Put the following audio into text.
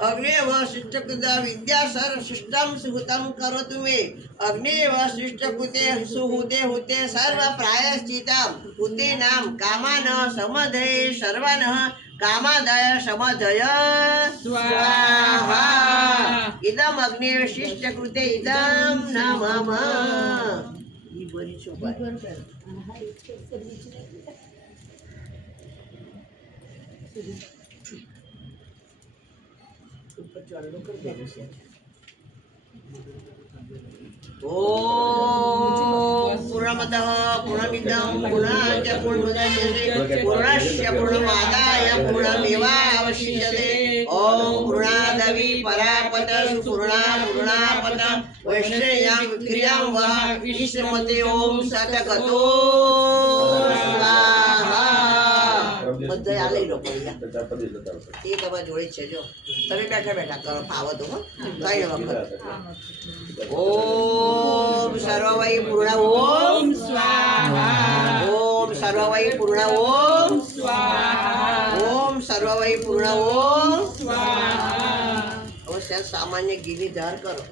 अग्ने वशिष्ठ कृता विद्या sir system सुहृतम करो तुम्हें अग्ने वशिष्ठ कृते सुहृते हुते सर्व प्रायश्चितम हुते नाम कामान समधये सर्वान कामादय समधय स्वाहा इदम अग्ने वशिष्ठ कृते इदम नमः ही बरी सोपा ओम पूर्णमतः पूर्णमिदं पूर्णाच्च पूर्णमुदच्यते पूर्णस्य पूर्णमादाय पूर्णमेवावशिष्यते ओम पूर्णादवि परापत सुपूर्णा पूर्णापत वैष्णयां क्रियां वः विश्रमते ओम सतगतो स्वाहा બધે આ લઈ લો પડી એ તમારા જોડે છે જો તમે બેઠા બેઠા કરો ફાવો તો કઈ વખત ओम सर्ववै पूर्ण ओम स्वाहा ओम सर्ववै पूर्ण ओम स्वाहा ओम सर्ववै पूर्ण ओम स्वाहा अवश्य सामान्य गिरी धार करो